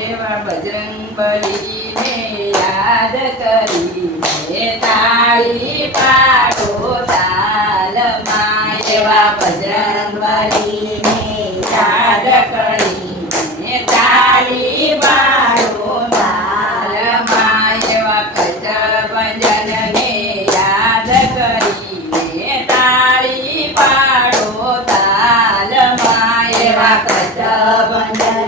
એવા ભજન બળીને યાદ કરીને તાળી પાડો તાલ એવા ભજન બળીને યાદ કરીને તાળી પાડો તાલ એવા કચર ભજનને યાદ કરીને તાળી પાડો તાલ એવા કચર ભજન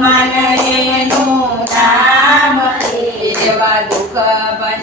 મન એનું નામ એ જેવા દુઃખ બન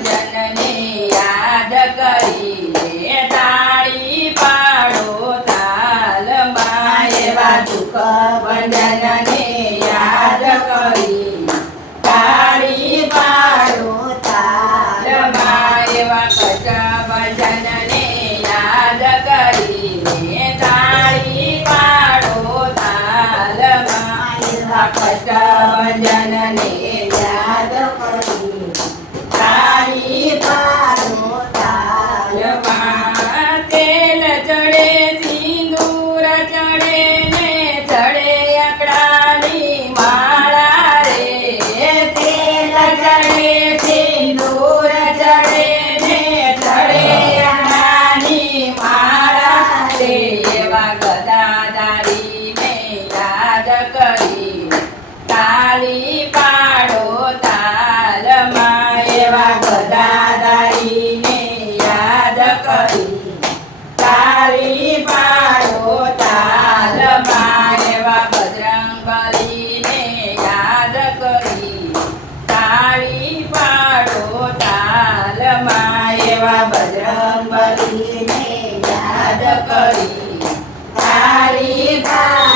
માં એવા બજરંગ બલીને યાદ કરી. તારી ભા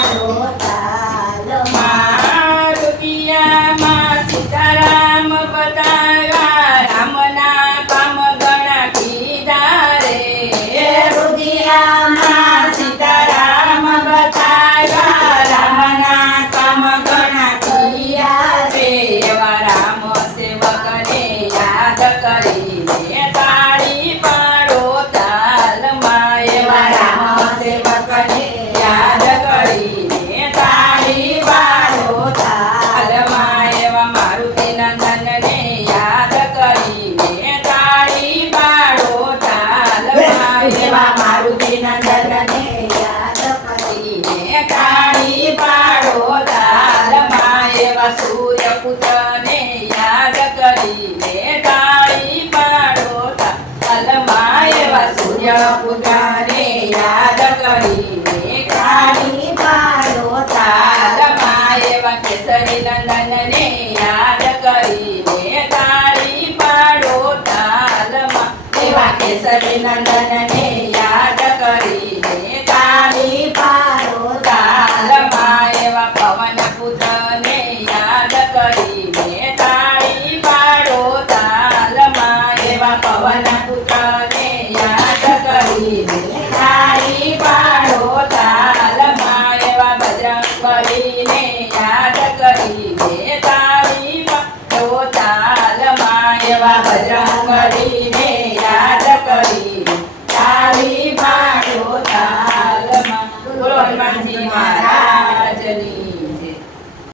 પૂજા પોતાને યાદ કરી.